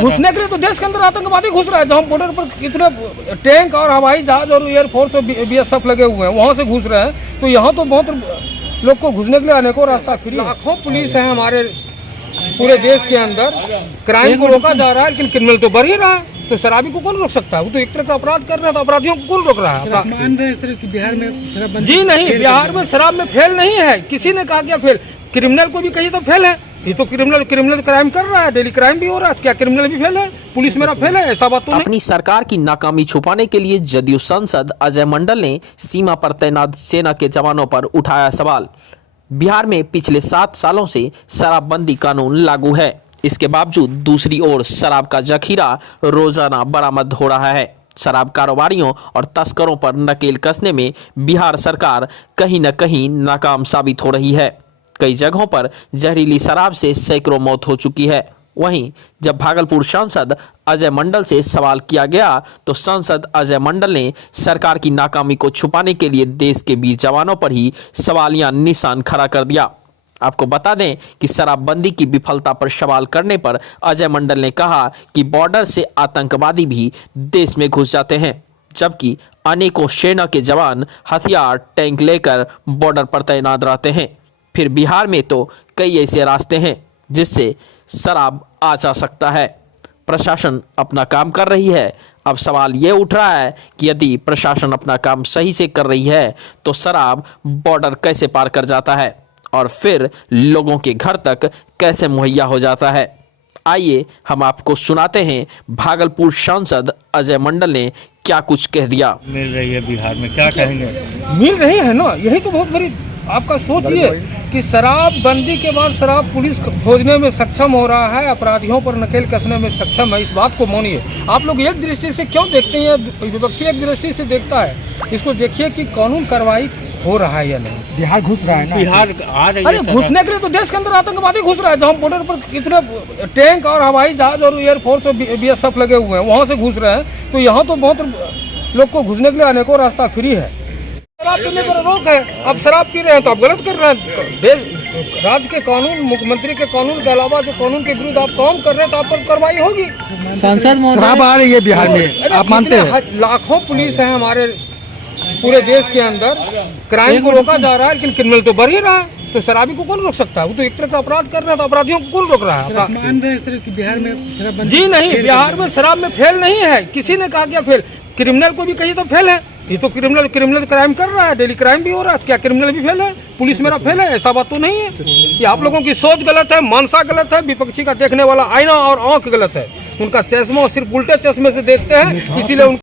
घुसने के लिए तो देश के अंदर आतंकवादी घुस रहा है। जहाँ बॉर्डर पर कितने टैंक और हवाई जहाज और एयरफोर्स और BSF लगे हुए हैं, वहाँ से घुस रहे हैं। तो यहाँ तो बहुत लोग को घुसने के लिए अनेकों रास्ता फ्री। लाखों पुलिस है हमारे पूरे देश के अंदर, क्राइम को रोका जा रहा है, लेकिन क्रिमिनल तो बढ़ ही रहा है। तो शराबी को कौन रोक सकता है? वो तो एक तरह का अपराध कर रहा है, तो अपराधियों को कौन रोक रहा है? मान रहे हैं कि बिहार में शराब जी नहीं, बिहार में शराब में फेल नहीं है। किसी ने कहा क्या फेल? क्रिमिनल को भी कहिए तो फेल है। ये तो क्रिमिनल क्राइम कर रहा है, डेली क्राइम भी हो रहा है। क्या क्रिमिनल भी फेल है? पुलिस मेरा फेल है? ऐसा बात तो नहीं। अपनी सरकार की नाकामी छुपाने के लिए जदयू सांसद अजय मंडल ने सीमा पर तैनात सेना के जवानों पर उठाया सवाल। बिहार में पिछले 7 सालों से शराबबंदी कानून लागू है। इसके बावजूद दूसरी ओर शराब का जखीरा रोजाना बरामद हो रहा है। शराब कारोबारियों और तस्करों पर नकेल कसने में बिहार सरकार कहीं न कहीं नाकाम साबित हो रही है। कई जगहों पर जहरीली शराब से सैकड़ों मौत हो चुकी है। वहीं जब भागलपुर सांसद अजय मंडल से सवाल किया गया तो सांसद अजय मंडल ने सरकार की नाकामी को छुपाने के लिए देश के 20 जवानों पर ही सवालिया निशान खड़ा कर दिया। आपको बता दें कि शराबबंदी की विफलता पर सवाल करने पर अजय मंडल ने कहा कि बॉर्डर से आतंकवादी भी देश में घुस जाते हैं, जबकि अनेकों सेना के जवान हथियार टैंक लेकर बॉर्डर पर तैनात रहते हैं। फिर बिहार में तो कई ऐसे रास्ते हैं जिससे शराब आ जा सकता है। प्रशासन अपना काम कर रही है। अब सवाल ये उठ रहा है कि यदि प्रशासन अपना काम सही से कर रही है तो शराब बॉर्डर कैसे पार कर जाता है और फिर लोगों के घर तक कैसे मुहैया हो जाता है। आइए हम आपको सुनाते हैं भागलपुर सांसद अजय मंडल ने क्या कुछ कह दिया। मिल रही है बिहार में, क्या कहेंगे? मिल रही है ना, यही तो बहुत बड़ी आपका सोच ये कि शराबबंदी के बाद शराब पुलिस खोजने में सक्षम हो रहा है, अपराधियों पर नकेल कसने में सक्षम है। इस बात को मानिए। आप लोग एक दृष्टि से क्यों देखते हैं, विपक्षी एक दृष्टि से देखता है। इसको देखिए कि कानून कार्रवाई हो रहा है या नहीं। बिहार घुस रहा है ना, बिहार आ रही है। अरे घुसने के लिए तो देश के अंदर आतंकवादी घुस रहा है। जहाँ बॉर्डर पर कितने टैंक और हवाई जहाज और एयरफोर्स और BSF लगे हुए हैं, वहाँ से घुस रहे हैं। तो यहाँ तो बहुत लोग को घुसने के लिए अनेकों रास्ता फ्री है। शराब पीने पर रोक है। अब शराब पी रहे हैं तो आप गलत कर रहे हैं। देश राज्य के कानून, मुख्यमंत्री के कानून के अलावा जो कानून के विरुद्ध आप काम कर रहे हैं तो आप पर कार्रवाई होगी। सांसद शराब आ रही है बिहार में, आप मानते हैं? लाखों पुलिस है हमारे पूरे देश के अंदर, क्राइम को रोका जा रहा है, लेकिन क्रिमिनल तो बढ़ ही रहा है। तो शराबी को कौन रोक सकता है? वो तो एक तरह का अपराध कर रहा है, तो अपराधियों को कौन रोक रहा है? मान रहे हैं कि बिहार में शराब जी नहीं, बिहार में शराब में फेल नहीं है। किसी ने कहा क्या फेल? क्रिमिनल को भी कहिए तो फेल है। ये तो क्रिमिनल क्राइम कर रहा है, डेली क्राइम भी हो रहा है। क्या क्रिमिनल भी फेल है? पुलिस मेरा फेल है? ऐसा बात तो नहीं है। ये आप लोगों की सोच गलत है, मानसा गलत है, विपक्षी का देखने वाला आईना और आंख गलत है। उनका चश्मा सिर्फ उल्टे चश्मे से देखते हैं, इसीलिए